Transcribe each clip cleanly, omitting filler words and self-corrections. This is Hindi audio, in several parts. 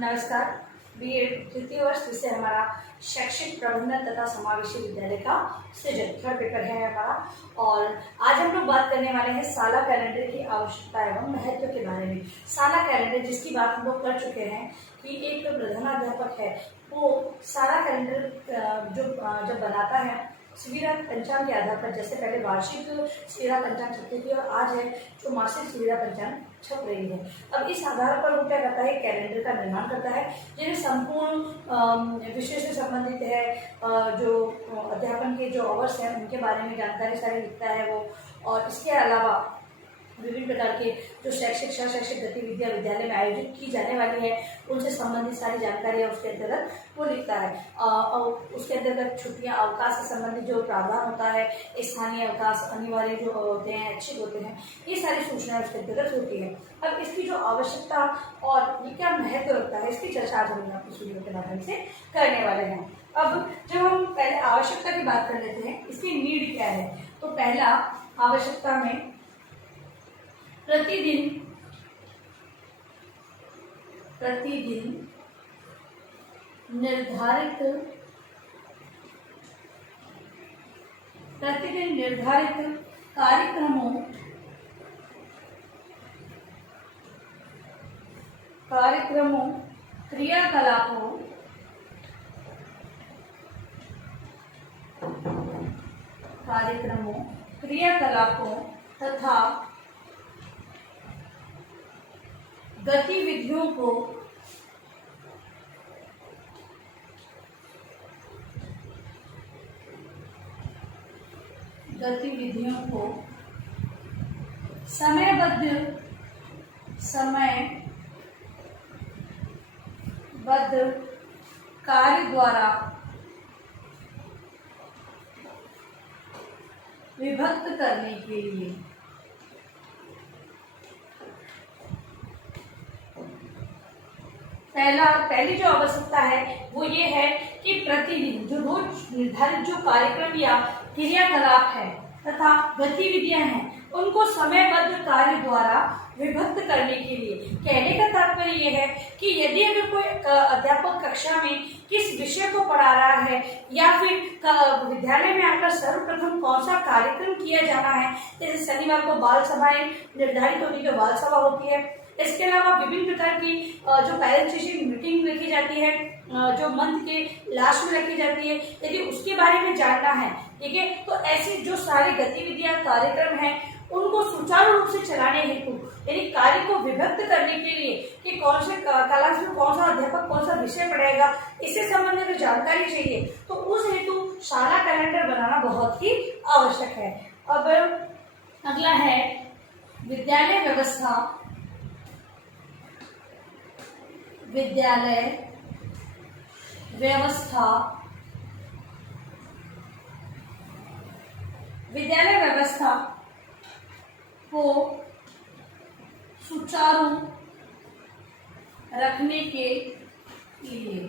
नमस्कार। बीएड तृतीय वर्ष जिससे हमारा शैक्षिक प्रबंधन तथा समावेशी विद्यालय का सृजन थर्ड पेपर है हमारा। और आज हम लोग बात करने वाले हैं साला कैलेंडर की आवश्यकता एवं महत्व के बारे में। साला कैलेंडर जिसकी बात हम लोग कर चुके हैं कि एक प्रधानाध्यापक है वो साला कैलेंडर जब बनाता है सुविधा पंचांग के आधार पर, जैसे पहले वार्षिक सुविधा पंचांग छपती थी और आज है जो मासिक सुविधा पंचांग छप रही है। अब इस आधार पर वो क्या करता है, कैलेंडर का निर्माण करता है जिन्हें संपूर्ण विषय से संबंधित है, जो अध्यापन के जो अवर्स हैं उनके बारे में जानकारी सारी लिखता है वो। और इसके अलावा विभिन्न प्रकार के जो शैक्षिक शैक्षिक गतिविधियां विद्यालय में आयोजित की जाने वाली है उनसे संबंधित सारी जानकारियां उसके अंतर्गत वो लिखता है। और उसके अंतर्गत छुट्टियां अवकाश से संबंधित जो प्रावधान होता है, स्थानीय अवकाश अनिवार्य जो होते हैं, ऐच्छिक होते हैं, ये सारी सूचनाएं उसके अंतर्गत होती है। अब इसकी जो आवश्यकता और ये क्या महत्व रखता है इसकी चर्चा आज हम आपकी वीडियो के माध्यम से करने वाले हैं। अब जब हम पहले आवश्यकता की बात कर लेते हैं, इसकी नीड क्या है, तो पहला आवश्यकता में प्रतिदिन निर्धारित कार्यक्रमों क्रियाकलापों तथा गतिविधियों को समयबद्ध कार्य द्वारा विभक्त करने के लिए पहली जो आवश्यकता है वो ये है कि प्रतिदिन जो रोज निर्धारित जो कार्यक्रम या क्रियाकलाप है तथा गतिविधियां हैं उनको समयबद्ध कार्य द्वारा विभक्त करने के लिए। कहने का तात्पर्य यह है कि यदि अगर कोई अध्यापक कक्षा में किस विषय को पढ़ा रहा है या फिर विद्यालय में आकर सर्वप्रथम कौन सा कार्यक्रम किया जाना है, जैसे शनिवार को बाल सभाएं निर्धारित होती है, बाल सभा होती है। इसके अलावा विभिन्न प्रकार की जो पेरेंट्स टीचर मीटिंग रखी जाती है, जो मंथ के लास्ट में रखी जाती है, यदि उसके बारे में जानना है, ठीक है, तो ऐसी जो सारी गतिविधियां कार्यक्रम हैं उनको सुचारू रूप से चलाने हेतु यानी कार्य को विभक्त करने के लिए कि कौन से क्लास में कौन सा अध्यापक कौन सा विषय पढ़ाएगा, इससे संबंधित जो जानकारी चाहिए, तो उस हेतु साला कैलेंडर बनाना बहुत ही आवश्यक है। अब अगला है विद्यालय व्यवस्था को सुचारू रखने के लिए।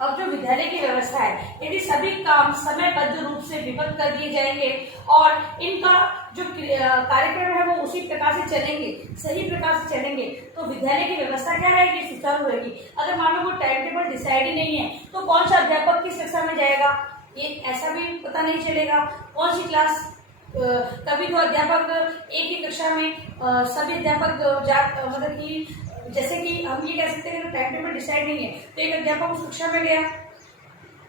अब जो विद्यालय की व्यवस्था है, यदि सभी काम समयबद्ध रूप से विभक्त कर दिए जाएंगे और इनका जो कार्यक्रम है वो उसी प्रकार से चलेंगे, सही प्रकार से चलेंगे, तो विद्यालय की व्यवस्था क्या रहेगी, सुचारू रहेगी। अगर मान लो वो टाइम टेबल डिसाइड ही नहीं है तो कौन सा अध्यापक किस कक्षा में जाएगा ये ऐसा भी पता नहीं चलेगा, कौन सी क्लास। कभी तो अध्यापक एक ही कक्षा में सभी अध्यापक मतलब कि जैसे कि हम ये कह सकते हैं कि टाइम टेबल डिसाइड नहीं है तो एक अध्यापक उस कक्षा में गया,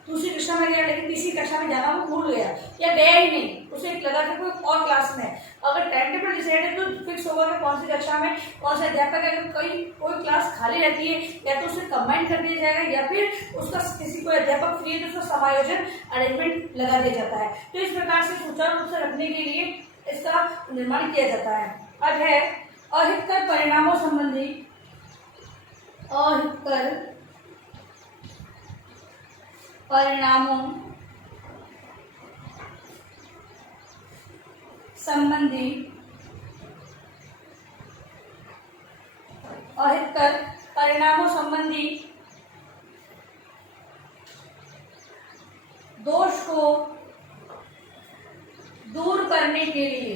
दूसरी कक्षा में गया, लेकिन तीसरी कक्षा में जाना वो भूल गया या गया ही नहीं, उसे लगा कि कोई और क्लास में। अगर टाइम टेबल डिसाइड है तो फिक्स होगा कि कौन सी कक्षा में कौन सा अध्यापक है। कोई क्लास खाली रहती है या तो उसे कंबाइन कर दिया जाएगा या फिर उसका किसी कोई अध्यापक फ्री है तो उसका समायोजन अरेंजमेंट लगा दिया जाता है। तो इस प्रकार से सुचारू रूप से रखने के लिए इसका निर्माण किया जाता है। अब है अहितकर परिणामों संबंधी दोष को दूर करने के लिए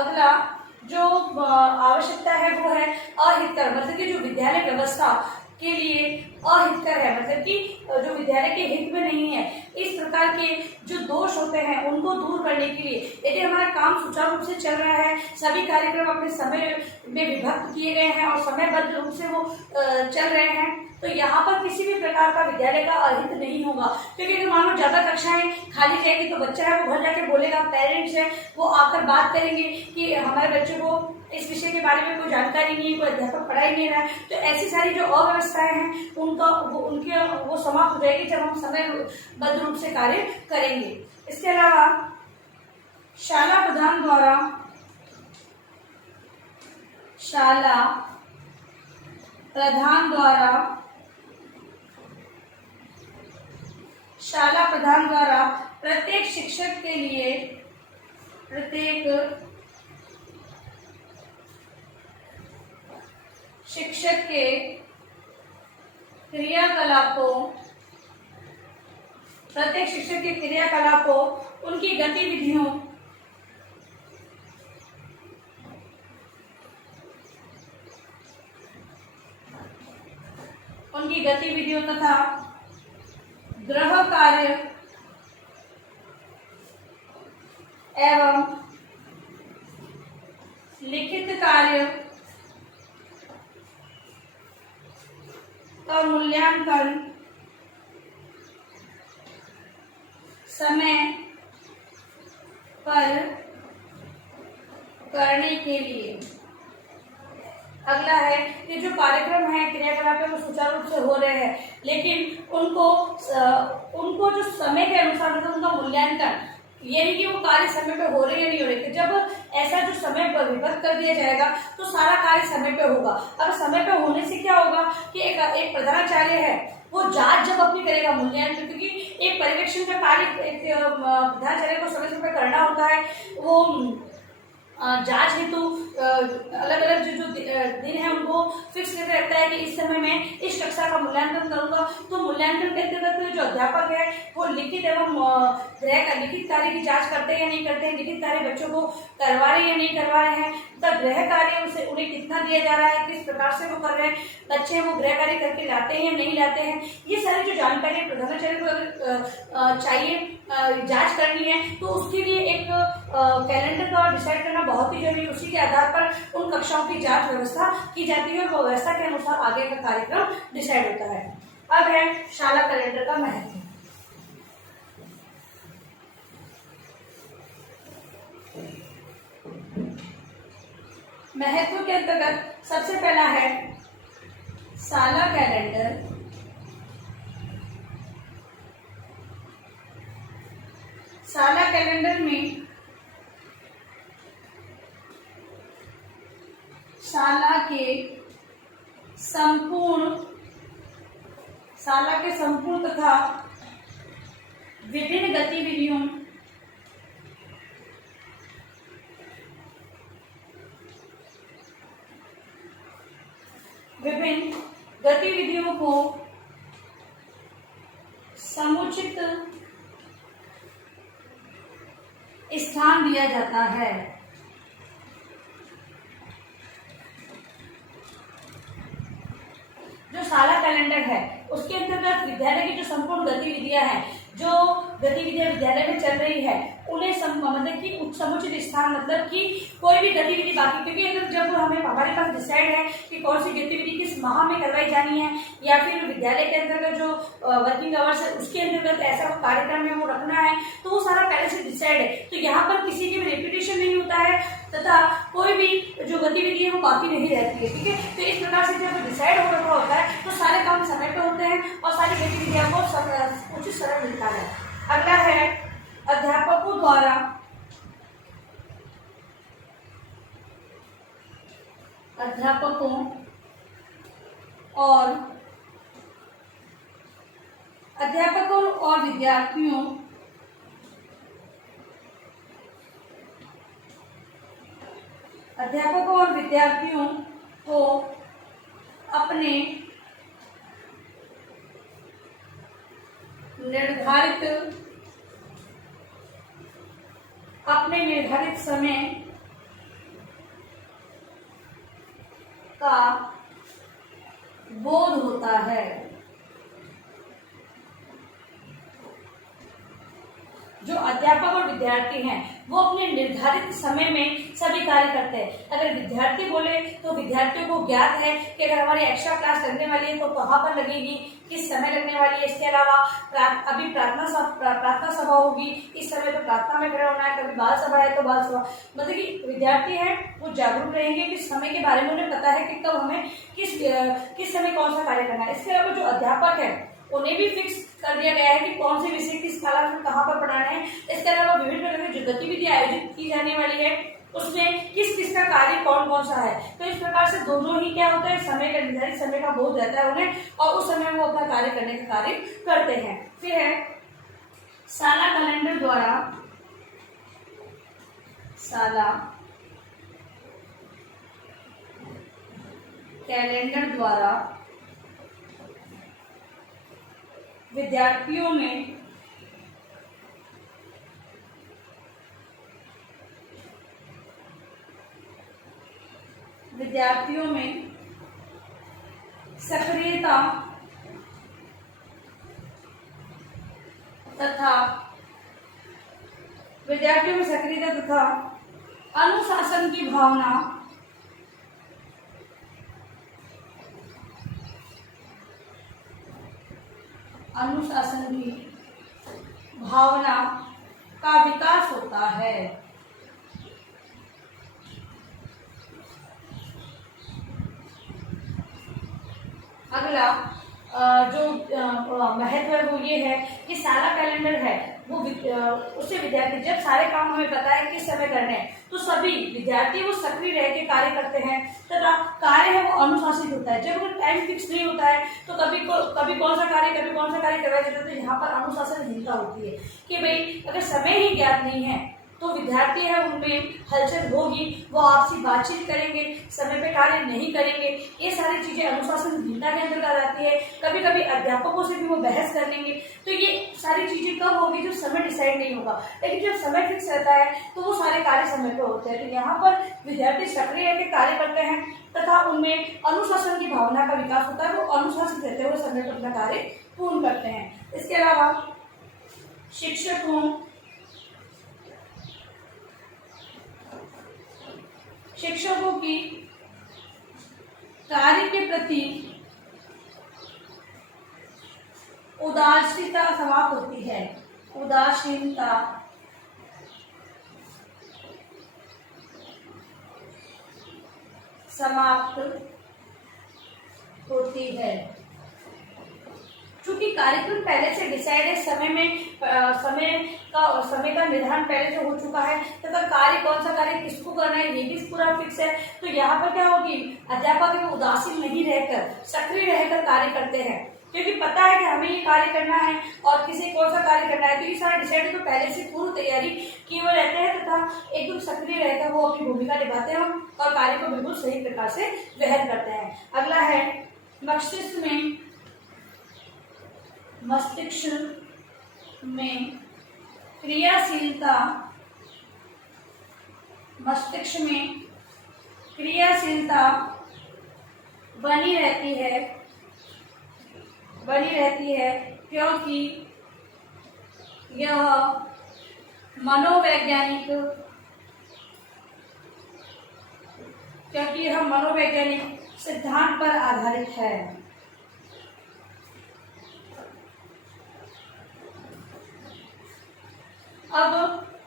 अगला जो आवश्यकता है वो है अहितकर, मतलब कि जो विद्यालय व्यवस्था के लिए अहितकर है, मतलब कि जो विद्यालय के हित में नहीं है। इस प्रकार के जो दोष होते हैं उनको दूर करने के लिए यदि हमारा काम सुचारू रूप से चल रहा है, सभी कार्यक्रम अपने समय में विभक्त किए गए हैं और समयबद्ध रूप से वो चल रहे हैं, तो यहाँ पर किसी भी प्रकार का विद्यालय का अहित नहीं होगा। क्योंकि अगर मान लो ज्यादा कक्षाएं खाली जाएंगी तो बच्चा है वो घर जाके बोलेगा, पेरेंट्स है वो आकर बात करेंगे कि हमारे बच्चे को इस विषय के बारे में कोई जानकारी नहीं है, कोई अध्यापक पढ़ा ही नहीं रहा है। तो ऐसी सारी जो अव्यवस्थाएं हैं वो समाप्त हो जाएगी जब हम समयबद्ध रूप से कार्य करेंगे। इसके अलावा शाला प्रधान द्वारा प्रत्येक शिक्षक के लिए शिक्षक के क्रियाकलापों उनकी गतिविधियों तथा गृह कार्य एवं लिखित कार्य का मूल्यांकन समय पर करने के लिए। अगला है कि जो कार्यक्रम है, क्रियाकलाप है वो सुचारू रूप से हो रहे हैं, लेकिन उनको जो समय के अनुसार मतलब उनका मूल्यांकन, यानी कि वो कार्य समय पे हो रहे या नहीं हो रहे। जब ऐसा जो समय पर विभक्त कर दिया जाएगा तो सारा कार्य समय पे होगा। अब समय पे होने से क्या होगा कि एक प्रधानाचार्य है वो जांच जब अपनी करेगा, मूल्यांकन, क्योंकि एक पर्यवेक्षण का कार्य एक प्रधानाचार्य को समय समय करना होता है। वो जांच हेतु अलग अलग जो दिन है उनको फिक्स करके रखता है कि इस समय में इस कक्षा का मूल्यांकन करूंगा। तो मूल्यांकन के अंतर्गत जो अध्यापक है वो लिखित एवं लिखित कार्य की जांच करते हैं या नहीं करते हैं, लिखित कार्य बच्चों को करवा रहे हैं या नहीं करवा रहे हैं, तब गृह कार्य उन्हें कितना दिया जा रहा है, किस प्रकार से वो कर रहे हैं, बच्चे वो गृह कार्य करके लाते हैं या नहीं लाते हैं। ये सारी जो जानकारी प्रधानाचार्य को अगर चाहिए जांच करनी है तो उसके लिए एक कैलेंडर का डिसाइड करना बहुत ही जरूरी है। उसी के आधार पर उन कक्षाओं की जांच व्यवस्था की जाती है और वो व्यवस्था के अनुसार आगे का कार्यक्रम डिसाइड होता है। अब है शाला कैलेंडर का महत्व। महत्व के अंतर्गत सबसे पहला है शाला कैलेंडर। शाला कैलेंडर में शाला के संपूर्ण तथा विभिन्न गतिविधियों को समुचित स्थान दिया जाता है। जो शाला कैलेंडर है उसके अंतर्गत विद्यालय की जो संपूर्ण गतिविधियां हैं, जो गतिविधियां विद्यालय में चल रही है, उन्हें मतलब कि समुचित स्थान, मतलब कि कोई भी गतिविधि बाकी, क्योंकि अगर जब हमारे पास डिसाइड है कि कौन सी गतिविधि किस माह में करवाई जानी है या फिर विद्यालय के अंतर्गत जो वर्किंग आवर्स है उसके अंतर्गत ऐसा कार्यक्रम है वो रखना है, तो वो सारा पहले से डिसाइड है। तो यहाँ पर किसी की भी रिपीटेशन नहीं होता है तथा कोई भी जो गतिविधि है वो बाकी नहीं रहती है। ठीक है, तो इस प्रकार से जब डिसाइड हो रखा होता है तो सारे काम समय पे होते हैं और सारी गतिविधियों को उचित समय मिलता है। अगला है अध्यापकों और विद्यार्थियों को अपने निर्धारित समय का बोध होता है। जो अध्यापक और विद्यार्थी हैं वो अपने निर्धारित समय में सभी कार्य करते हैं। अगर विद्यार्थी बोले तो विद्यार्थियों को ज्ञात है कि अगर हमारी एक्स्ट्रा क्लास लगने वाली है तो कहाँ पर लगेगी, किस समय लगने वाली है। इसके अलावा अभी प्रार्थना सभा होगी, इस समय तो प्रार्थना में खड़ा होना है, कभी बाल सभा है तो बाल सभा। मतलब कि विद्यार्थी है वो जागरूक रहेंगे कि समय के बारे में उन्हें पता है कि कब हमें किस समय कौन सा कार्य करना है। इसके अलावा जो अध्यापक है उन्हें भी फिक्स कर दिया गया है कि कौन से विषय किस कला में कहाँ पर पढ़ाना है। इसके अलावा विभिन्न प्रकार की जो गतिविधियां आयोजित की जाने वाली है उसमें किस किस का कार्य कौन कौन सा है। तो इस प्रकार से दोनों ही क्या होता है, समय का निर्धारित समय का बोध रहता है उन्हें और उस समय वो अपना कार्य करने का कार्य करते हैं। फिर है साला कैलेंडर द्वारा विद्यार्थियों में सक्रियता तथा अनुशासन की भावना का विकास होता है। अगला जो महत्व है वो ये है कि साला कैलेंडर है वो उससे विद्यार्थी जब सारे काम हमें पता है किस समय करने हैं तो सभी विद्यार्थी वो सक्रिय रह के कार्य करते हैं तथा कार्य है वो अनुशासित होता है। जब वो टाइम फिक्स नहीं होता है तो कभी कौन सा कार्य करवाया जाता है। तो यहाँ पर अनुशासनहीनता होती है कि भाई अगर समय ही ज्ञात नहीं है तो विद्यार्थी है उनमें हलचल होगी, वो आपसी बातचीत करेंगे, समय पे कार्य नहीं करेंगे। ये सारी चीजें अनुशासनहीनता के अंतर्गत आती है। कभी कभी अध्यापकों से भी वो बहस कर लेंगे। तो ये सारी चीजें कब होगी, जब समय डिसाइड नहीं होगा। लेकिन जब समय फिक्स रहता है तो वो सारे कार्य समय पे होते हैं। तो यहाँ पर विद्यार्थी सक्रिय रहकर कार्य करते हैं तथा उनमें अनुशासन की भावना का विकास होता है। वो अनुशासित रहते हुए समय पर अपना कार्य पूर्ण करते हैं। इसके अलावा शिक्षकों की कार्य के प्रति उदासीनता समाप्त होती है। उदासीनता समाप्त होती है। चूंकि कार्यक्रम पहले से डिसाइड है, समय का निर्धारण पहले से हो चुका है तथा कार्य कौन सा कार्य किसको करना है ये भी पूरा फिक्स है। तो यहाँ पर क्या होगी, अध्यापक उदासीन नहीं रहकर सक्रिय रहकर कार्य करते हैं क्योंकि पता है कि हमें ये कार्य करना है और किसी कौन सा कार्य करना है। तो ये सारा डिसाइड तो पहले से पूर्व तैयारी किए हुए रहते हैं तथा एकदम सक्रिय रहकर वो अपनी भूमिका निभाते हैं और कार्य को बिल्कुल सही प्रकार से वहन करते हैं। अगला है मस्तिष्क में क्रियाशीलता बनी रहती है क्योंकि यह मनोवैज्ञानिक सिद्धांत पर आधारित है। अब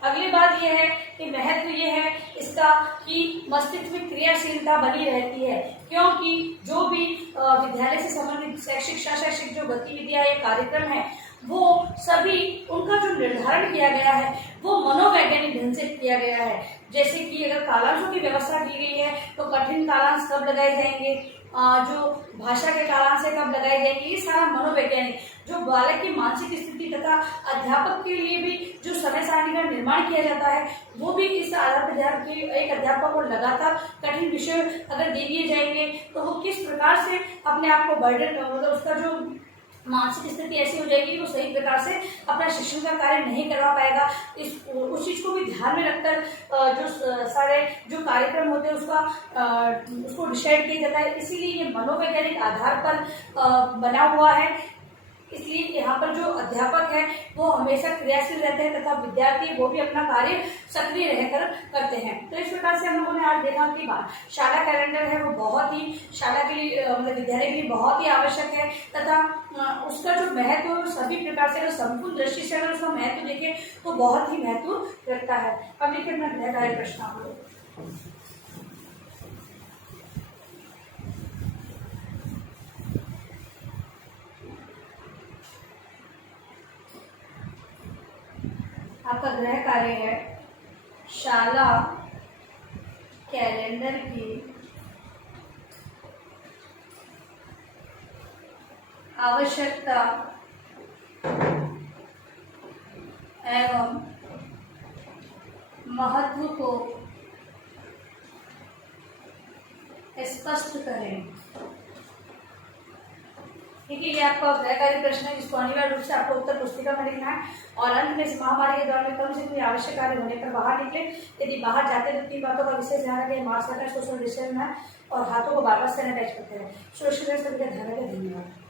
अगली बात यह है कि महत्व ये है इसका कि मस्तिष्क में क्रियाशीलता बनी रहती है क्योंकि जो भी विद्यालय से संबंधित शैक्षिक जो गतिविधियां या कार्यक्रम है वो सभी उनका जो निर्धारण किया गया है वो मनोवैज्ञानिक ढंग से किया गया है। जैसे कि अगर कालांशों की व्यवस्था की गई है तो कठिन कालांश कब लगाए जाएंगे, जो भाषा के कालांश कब लगाए जाएंगे, ये सारा मनोवैज्ञानिक जो बालक की मानसिक स्थिति तथा अध्यापक के लिए भी जो समय सारणी का निर्माण किया जाता है वो भी इस आधार पर एक अध्यापक को लगातार कठिन विषय अगर दे दिए जाएंगे तो वो किस प्रकार से अपने आप को बर्डन मतलब उसका जो मानसिक स्थिति ऐसी हो जाएगी कि वो सही प्रकार से अपना शिक्षण का कार्य नहीं करवा पाएगा। उस चीज को भी ध्यान में रखकर सारे जो कार्यक्रम होते हैं उसको डिसाइड किया जाता है। इसीलिए ये मनोवैज्ञानिक आधार पर बना हुआ है। इसलिए यहाँ पर जो अध्यापक है वो हमेशा क्रियाशील रहते हैं तथा विद्यार्थी वो भी अपना कार्य सक्रिय रहकर करते हैं। तो इस प्रकार से हम लोगों ने आज देखा कि शाला कैलेंडर है वो बहुत ही शाला के लिए मतलब विद्यालय के लिए बहुत ही आवश्यक है तथा उसका जो महत्व सभी प्रकार से अगर संपूर्ण दृष्टि से अगर उसका महत्व देखें तो बहुत ही महत्व रखता है। अब देखिए अपना गृह कार्य प्रश्न आप लोग। आपका गृह कार्य है शाला कैलेंडर की आवश्यकता एवं महत्व को स्पष्ट करें। ठीक है, ये आपका गृह कार्य प्रश्न है जिसको अनिवार्य रूप से आपको उत्तर पुस्तिका में लिखना है और अंत में इस महामारी के दौरान में कम से कम आवश्यक कार्य होने पर बाहर निकले। यदि बाहर जाते तो 3 बातों का विशेष ध्यान रखें, मास्क लगाएं, सोशल डिस्टेंस में और हाथों को बार बार सैनिटाइज करते रहे। सोशल ध्यान रखें। धन्यवाद।